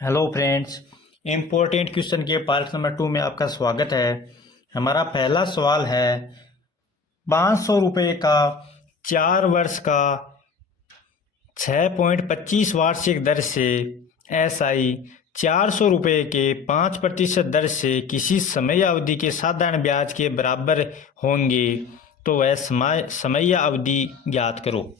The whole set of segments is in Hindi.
हेलो फ्रेंड्स, इम्पोर्टेंट क्वेश्चन के पार्ट नंबर 2 में आपका स्वागत है। हमारा पहला सवाल है 500 रुपये का 4 वर्ष का 6.25 वार्षिक दर से SI 400 रुपये के 5% दर से किसी समय अवधि के साधारण ब्याज के बराबर होंगे तो वह समय अवधि ज्ञात करो।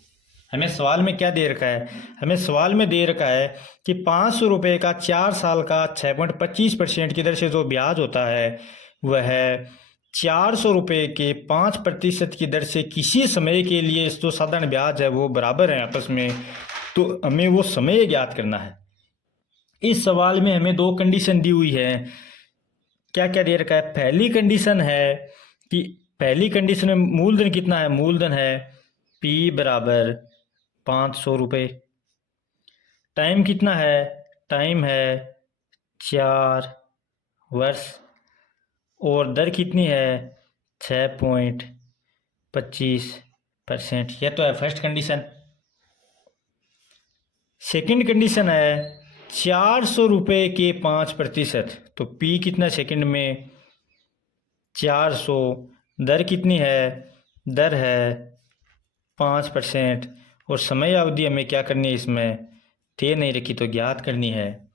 हमें सवाल में क्या दे रखा है? हमें सवाल में दे रखा है कि 500 रुपये का 4 साल का 6.25% की दर से जो ब्याज होता है वह 400 रुपये के 5% की दर से किसी समय के लिए जो साधारण ब्याज है वो बराबर है आपस में, तो हमें वो समय ज्ञात करना है। इस सवाल में हमें दो कंडीशन दी हुई है। क्या क्या दे रखा है? पहली कंडीशन है कि पहली कंडीशन में मूलधन कितना है? मूलधन है P बराबर 500 रुपये। टाइम कितना है? टाइम है 4 वर्ष। और दर कितनी है? 6.25%। यह तो है फर्स्ट कंडीशन। सेकंड कंडीशन है 400 रुपये के 5%। तो P कितना सेकंड में? 400। दर कितनी है? दर है 5%। और समय अवधि हमें क्या करनी है? इसमें दे नहीं रखी तो ज्ञात करनी है।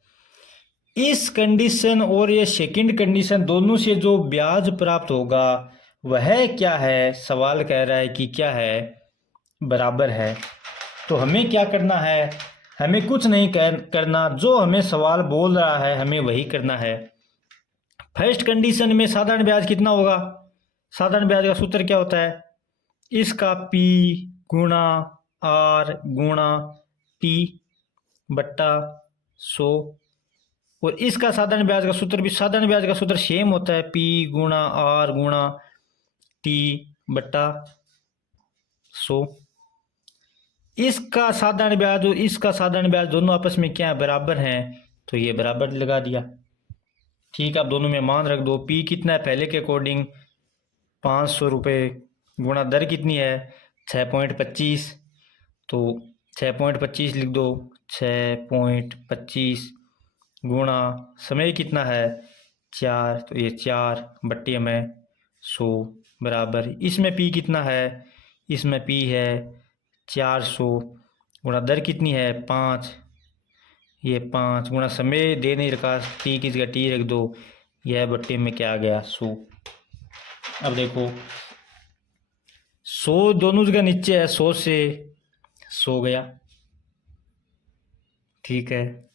इस कंडीशन और ये सेकंड कंडीशन दोनों से जो ब्याज प्राप्त होगा वह क्या है? सवाल कह रहा है कि क्या है? बराबर है। तो हमें क्या करना है? हमें कुछ नहीं करना, जो हमें सवाल बोल रहा है हमें वही करना है। फर्स्ट कंडीशन में साधारण ब्याज कितना होगा? साधारण ब्याज का सूत्र क्या होता है? इसका P गुणा R गुणा T बट्टा 100। और इसका साधारण ब्याज का सूत्र भी साधारण ब्याज का सूत्र सेम होता है, P गुणा R गुणा T बट्टा 100। इसका साधारण ब्याज और इसका साधारण ब्याज दोनों आपस में क्या है? बराबर हैं, तो ये बराबर लगा दिया। ठीक, आप दोनों में मान रख दो। P कितना है? पहले के अकॉर्डिंग 500 रुपये गुणा दर कितनी है? 6.25। तो 6.25 लिख दो। 6.25 गुणा समय कितना है? 4। तो ये 4 बट्टे में 100 बराबर। इसमें P कितना है? इसमें P है 400 गुणा दर कितनी है? 5। ये 5 गुणा समय दे नहीं रखा, T की जगह T रख दो। यह बट्टे में क्या आ गया? 100। अब देखो 100 दोनों जगह नीचे है, 100 से 100 गया। ठीक है,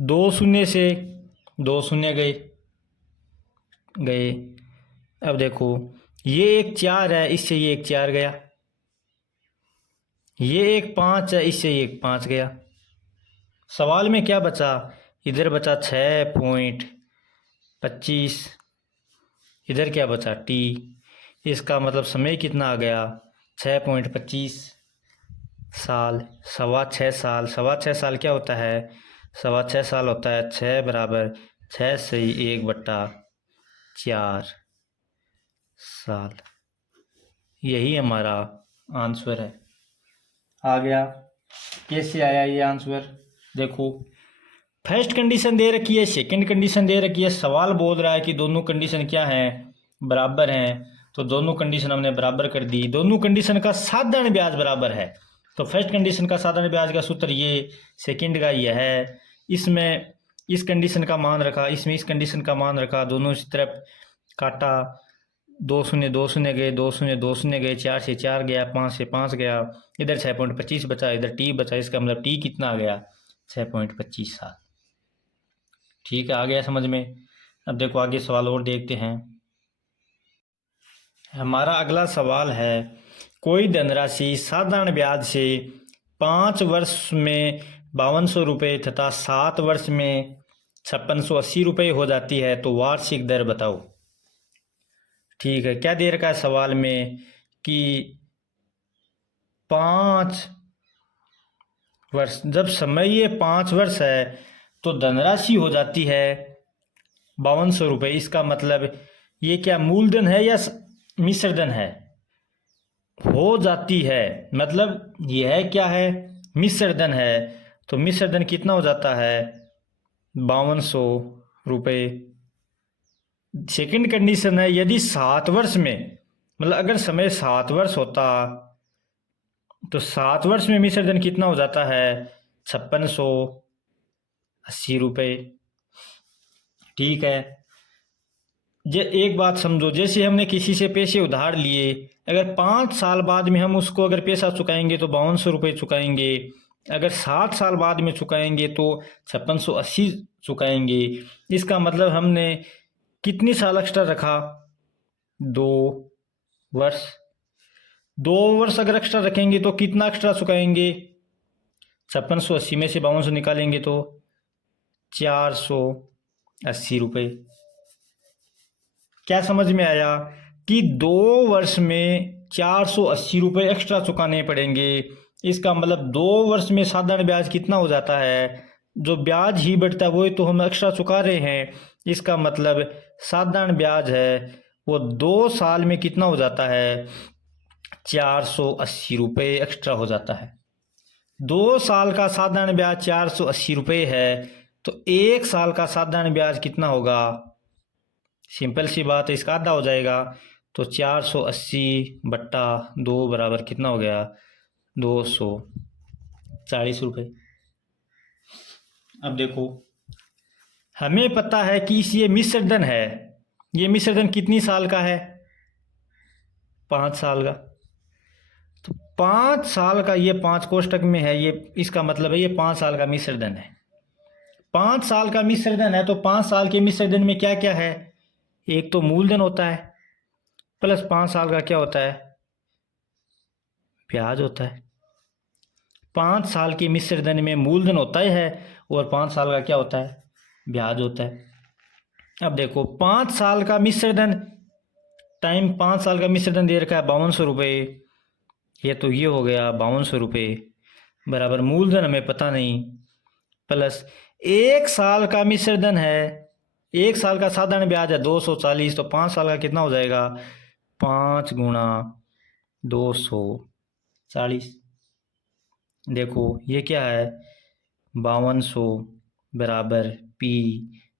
2 शून्य से 2 शून्य गए। अब देखो ये एक 4 है, इससे ये एक 4 गया। ये एक 5 है, इससे ये एक 5 गया। सवाल में क्या बचा? इधर बचा 6.25। इधर क्या बचा? T। इसका मतलब समय कितना आ गया? 6.25 साल। 6.25 साल। 6.25 साल क्या होता है? 6.25 साल होता है 6 बराबर 6 से 1/4 साल। यही हमारा आंसर है। आ गया? कैसे आया ये आंसर? देखो फर्स्ट कंडीशन दे रखी है, सेकंड कंडीशन दे रखी है। सवाल बोल रहा है कि दोनों कंडीशन क्या हैं? बराबर हैं। तो दोनों कंडीशन हमने बराबर कर दी। दोनों कंडीशन का साधारण ब्याज बराबर है। तो फर्स्ट कंडीशन का साधारण ब्याज का सूत्र ये, सेकंड का ये है। इसमें इस कंडीशन का मान रखा, इसमें इस कंडीशन का मान रखा। दोनों इस तरफ काटा, 2 शून्य 2 शून्य गए, 2 शून्य 2 शून्य गए, 4 से 4 गया, 5 से 5 गया। इधर 6.25 बचा, इधर T बचा। इसका मतलब T कितना आ गया? 6.25 साल। ठीक है, आ गया समझ में? अब देखो आगे सवाल और देखते हैं। हमारा अगला सवाल है कोई धनराशि साधारण ब्याज से 5 वर्ष में 5200 रुपये तथा 7 वर्ष में 5680 रुपये हो जाती है तो वार्षिक दर बताओ। ठीक है, क्या दे रखा है सवाल में कि 5 वर्ष, जब समय ये 5 वर्ष है तो धनराशि हो जाती है 5200 रुपये। इसका मतलब ये क्या मूलधन है या मिश्र धन है? हो जाती है, मतलब यह क्या है? मिश्र धन है। तो मिश्र धन कितना हो जाता है 5200 रुपये। सेकंड कंडीशन है यदि 7 वर्ष में, मतलब अगर समय 7 वर्ष होता तो 7 वर्ष में मिश्र धन कितना हो जाता है 5680 रुपये। ठीक है, ये एक बात समझो, जैसे हमने किसी से पैसे उधार लिए, अगर 5 साल बाद में हम उसको अगर पैसा चुकाएंगे तो 5200 रुपये चुकाएंगे, अगर 7 साल बाद में चुकाएंगे तो 5680 चुकाएंगे। इसका मतलब हमने कितनी साल एक्स्ट्रा रखा 2 वर्ष। 2 वर्ष अगर एक्स्ट्रा रखेंगे तो कितना एक्स्ट्रा चुकाएंगे 5680 में से 5200 निकालेंगे तो 480 रुपये। क्या समझ में आया कि 2 वर्ष में 480 रुपये एक्स्ट्रा चुकाने पड़ेंगे। इसका मतलब 2 वर्ष में साधारण ब्याज कितना हो जाता है, जो ब्याज ही बढ़ता है वही तो हम एक्स्ट्रा चुका रहे हैं। इसका मतलब साधारण ब्याज है वो 2 साल में कितना हो जाता है 480 रुपये एक्स्ट्रा हो जाता है। 2 साल का साधारण ब्याज 480 रुपये है तो 1 साल का साधारण ब्याज कितना होगा, सिंपल सी बात है, इसका आधा हो जाएगा। तो 480/2 बराबर कितना हो गया 240 रुपये। अब देखो हमें पता है कि ये मिश्र धन है, ये मिश्र धन कितनी साल का है 5 साल का। तो 5 साल का, ये 5 कोष्टक में है, ये इसका मतलब है ये 5 साल का मिश्र धन है। 5 साल का मिश्र धन है तो 5 साल के मिश्र धन में क्या क्या है, एक तो मूलधन होता है प्लस 5 साल का क्या होता है ब्याज होता है। 5 साल के मिश्र धन में मूलधन होता ही है और 5 साल का क्या होता है ब्याज होता है। अब देखो 5 साल का मिश्र धन टाइम 5 साल का मिश्र धन दे रखा है 5200 रुपये, ये तो ये हो गया 5200 रुपये बराबर मूलधन हमें पता नहीं, प्लस 1 साल का मिश्र धन है, 1 साल का साधारण ब्याज है 240, तो 5 साल का कितना हो जाएगा 5 गुणा 240। देखो ये क्या है 5200 बराबर P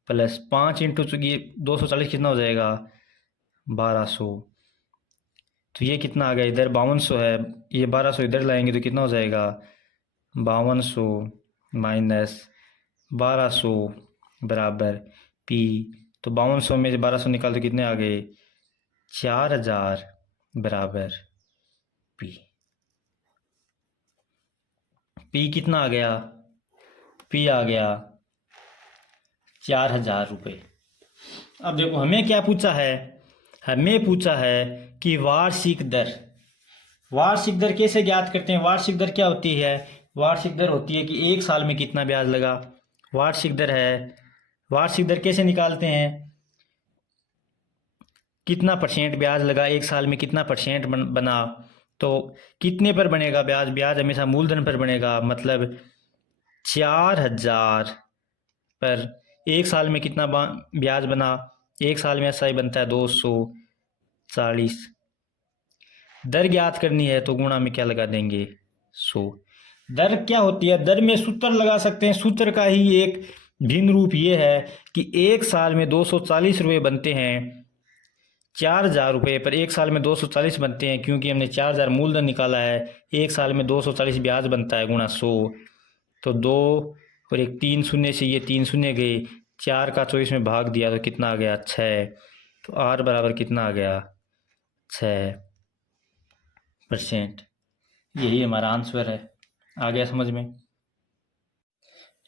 प्लस 5 इंटू 240 कितना हो जाएगा 1200। तो ये कितना आ गया, इधर 5200 है, ये 1200 इधर लाएंगे तो कितना हो जाएगा 5200 माइनस 1200 बराबर P। तो 5200 में से 1200 निकाल तो कितने आ गए 4000 बराबर P। P कितना आ गया, P आ गया 4000 रुपये। अब देखो हमें क्या पूछा है, हमें पूछा है कि वार्षिक दर। वार्षिक दर कैसे ज्ञात करते हैं, वार्षिक दर क्या होती है, वार्षिक दर होती है कि 1 साल में कितना ब्याज लगा, वार्षिक दर है। वार्षिक दर कैसे निकालते हैं, कितना परसेंट ब्याज लगा 1 साल में, कितना परसेंट बना, तो कितने पर बनेगा ब्याज, ब्याज हमेशा मूलधन पर बनेगा, मतलब 4000 पर 1 साल में कितना ब्याज बना, 1 साल में ऐसा ही बनता है 240। दर ज्ञात करनी है तो गुणा में क्या लगा देंगे 100। दर क्या होती है, दर में सूत्र लगा सकते हैं, सूत्र का ही एक भिन्न रूप ये है कि 1 साल में 240 रुपये बनते हैं 4000 रुपये पर 1 साल में 240 बनते हैं, क्योंकि हमने 4000 मूलधन निकाला है, 1 साल में 240 ब्याज बनता है गुणा 100। तो 2 और 1 3 शून्य से ये 3 शून्य गए, 4 का 24 में भाग दिया तो कितना आ गया 6। तो R बराबर कितना आ गया 6%। यही हमारा आंसर है। आ गया समझ में।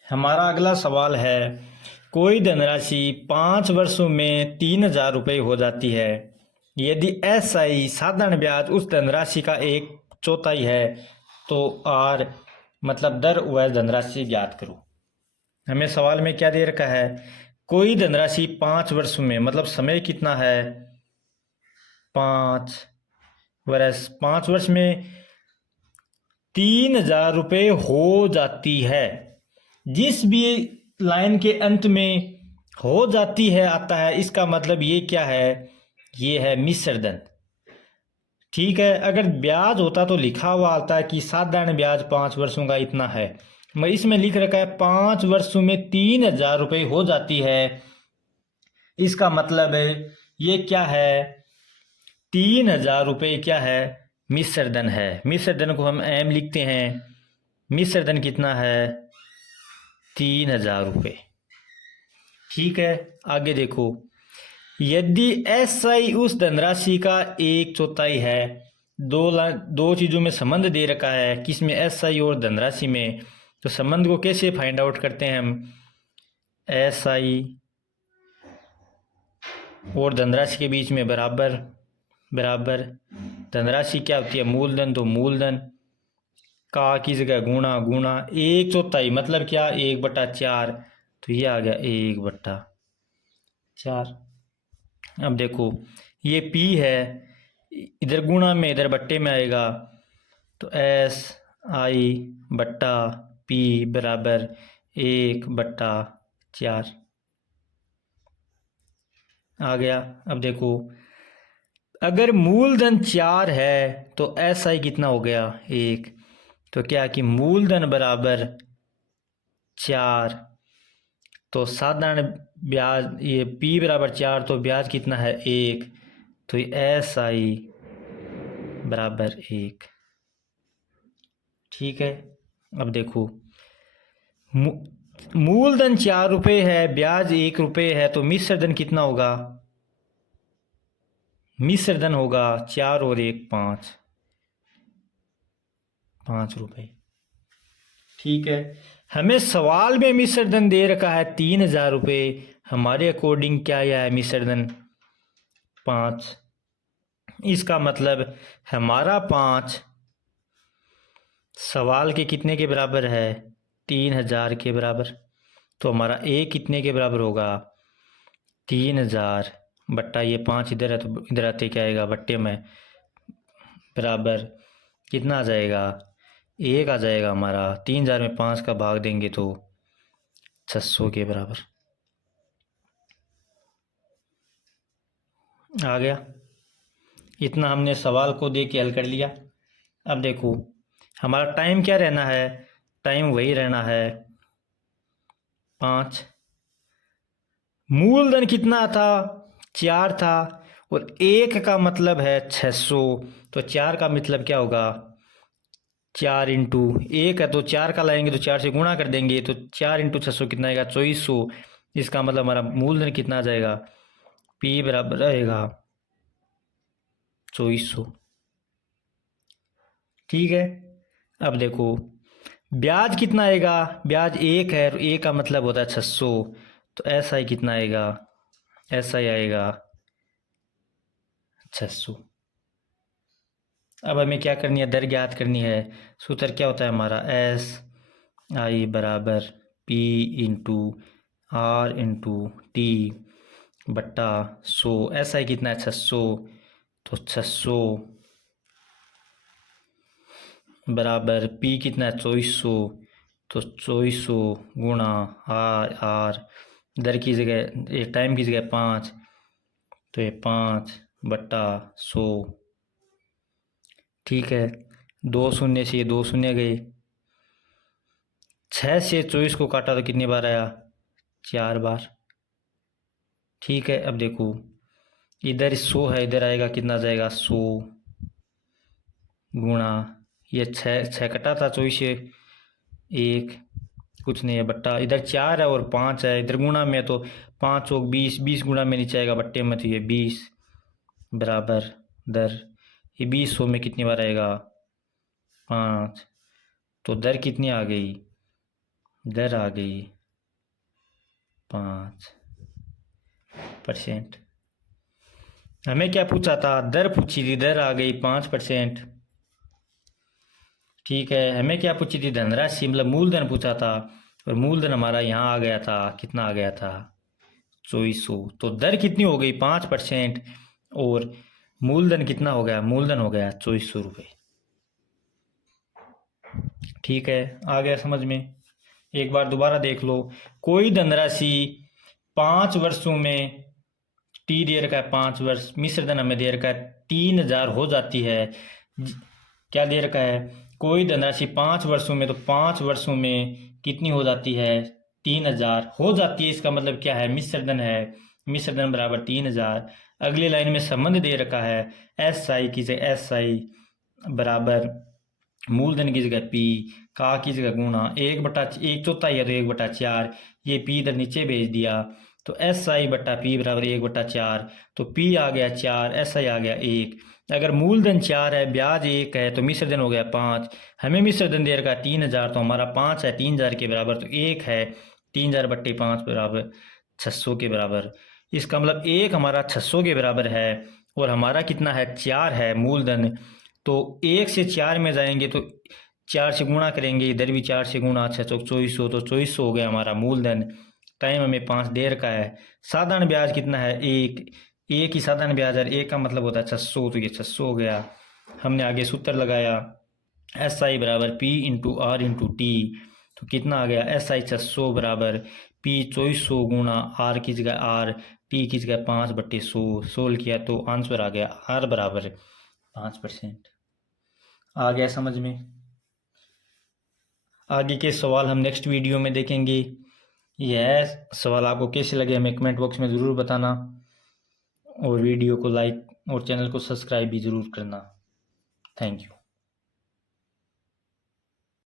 हमारा अगला सवाल है, कोई धनराशि 5 वर्षों में 3000 रुपये हो जाती है, यदि SI साधारण ब्याज उस धनराशि का 1/4 है तो R मतलब दर व धनराशि ज्ञात करो। हमें सवाल में क्या दे रखा है, कोई धनराशि 5 वर्षों में, मतलब समय कितना है 5 वर्ष, 5 वर्ष में 3000 रुपये हो जाती है। जिस भी लाइन के अंत में हो जाती है आता है, इसका मतलब ये क्या है, ये है मिश्र धन। ठीक है, अगर ब्याज होता तो लिखा हुआ आता है कि साधारण ब्याज 5 वर्षों का इतना है, मैं इसमें लिख रखा है 5 वर्षों में 3,000 रुपये हो जाती है। इसका मतलब है ये क्या है, 3,000 रुपये क्या है, मिश्र धन है। मिश्र धन को हम एम लिखते हैं। मिश्र धन कितना है, 3,000 रुपये। ठीक है, आगे देखो, यदि SI उस धनराशि का 1/4 है, दो चीज़ों में संबंध दे रखा है, किसमें, SI और धनराशि में। तो संबंध को कैसे फाइंड आउट करते हैं हम, SI और धनराशि के बीच में बराबर बराबर, धनराशि क्या होती है, मूलधन, तो मूलधन का की जगह गुणा गुणा 1/4 मतलब क्या, 1/4। तो ये आ गया 1/4। अब देखो ये P है, इधर गुणा में इधर बट्टे में आएगा, तो SI बट्टा P बराबर 1/4 आ गया। अब देखो अगर मूलधन 4 है तो SI कितना हो गया, 1। तो क्या कि मूलधन बराबर 4, तो साधारण ब्याज ये P बराबर 4, तो ब्याज कितना है, 1। तो ये SI बराबर 1। ठीक है, अब देखो मूलधन 4 रुपये है, ब्याज 1 रुपये है, तो मिश्र धन कितना होगा, मिश्र धन होगा 4 और 1 5 रुपये। ठीक है, हमें सवाल में मिश्र धन दे रखा है 3,000 रुपये, हमारे अकॉर्डिंग क्या आया है मिश्र धन 5। इसका मतलब हमारा 5 सवाल के कितने के बराबर है, 3,000 के बराबर। तो हमारा A कितने के बराबर होगा, 3,000 बट्टा ये 5 इधर है, तो इधर आते क्या आएगा, बट्टे में बराबर कितना आ जाएगा, 1 आ जाएगा हमारा। 3,000 में 5 का भाग देंगे तो 600 के बराबर आ गया। इतना हमने सवाल को दे के हल कर लिया। अब देखो हमारा टाइम क्या रहना है, टाइम वही रहना है 5। मूलधन कितना था, 4 था, और 1 का मतलब है 600, तो 4 का मतलब क्या होगा, 4 इंटू 1 है, तो 4 का लाएंगे तो 4 से गुणा कर देंगे, तो 4 इंटू 600 कितना आएगा, 2400। इसका मतलब हमारा मूलधन कितना आ जाएगा, P बराबर आएगा 2400। ठीक है, अब देखो ब्याज कितना आएगा, ब्याज 1 है, 1 का मतलब होता है 600, तो SI कितना आएगा, SI आएगा 600। अब हमें क्या करनी है, दर ज्ञात करनी है। सूत्र क्या होता है हमारा, SI बराबर P into R into T बट्टा 100। SI कितना है 600, तो 600 बराबर P कितना है 2400, तो 2400 गुणा R दर की जगह, एक टाइम की जगह 5, तो ये 5 बट्टा 100। ठीक है, 2 शून्य से ये 2 शून्य गए, 6 से 24 को काटा तो कितनी बार आया, 4 बार। ठीक है, अब देखो इधर 100 है, इधर आएगा कितना जाएगा, 100 गुणा ये 6 कटा था, 24 से 1 कुछ नहीं है, बट्टा इधर 4 है और 5 है, इधर गुणा में तो 5 और 20 गुणा में नीचे आएगा बट्टे में, तो ये 20 बराबर दर, ये 20 100 में कितनी बार आएगा, 5। तो दर कितनी आ गई, दर आ गई 5%। हमें क्या पूछा था, दर पूछी थी, दर आ गई 5%। ठीक है, हमें क्या पूछी थी, धनराशि मतलब मूलधन पूछा था, और मूलधन हमारा यहाँ आ गया था, कितना आ गया था, 2400। तो दर कितनी हो गई 5%, और मूलधन कितना हो गया, मूलधन हो गया 2400 रुपये। ठीक है, आ गया समझ में। एक बार दोबारा देख लो, कोई धनराशि 5 वर्षों में, T दे रखा है 5 वर्ष, मिश्र धन हमें दे रखा है 3,000 हो जाती है। क्या दे रखा है, कोई धनराशि 5 वर्षों में, तो 5 वर्षों में कितनी हो जाती है? 3000 हो जाती है। इसका मतलब क्या है? मिश्र धन है, मिश्र धन बराबर 3000। अगली लाइन में संबंध दे रखा है, एस आई की जगह एस आई बराबर मूलधन की जगह पी, का की जगह गुणा 1/1/4 है तो 1/4, ये पी इधर नीचे भेज दिया, तो एस आई बट्टा पी बराबर 1/4। तो पी आ गया 4, एस आई आ गया 1। अगर मूलधन 4 है, ब्याज 1 है, तो मिश्र धन हो गया 5। हमें मिश्र धन दे रखा 3000, तो हमारा 5 है 3000 के बराबर, तो 1 है 3000/5 बराबर 600 के बराबर। इसका मतलब 1 हमारा 600 के बराबर है, और हमारा कितना है? 4 है मूलधन। तो 1 से 4 में जाएंगे तो 4 से गुणा करेंगे, इधर भी 4 से गुणा, 6 चौक 2400, तो 2400 हो गया हमारा मूलधन। टाइम हमें 5 दे रखा है। साधारण ब्याज कितना है? 1 ही साधारण ब्याज है, 1 का मतलब होता है 600, तो ये 600 हो गया। हमने आगे सूत्र लगाया, एस आई बराबर P into R into T, तो कितना आ गया? एस आई 600 बराबर पी 2400 गुणा आर की जगह आर, टी की जगह 5/100, सोल्व किया तो आंसर आ गया आर बराबर 5%। आ गया समझ में? आगे के सवाल हम नेक्स्ट वीडियो में देखेंगे। यह सवाल आपको कैसे लगे हमें कमेंट बॉक्स में ज़रूर बताना, और वीडियो को लाइक और चैनल को सब्सक्राइब भी ज़रूर करना। Thank you.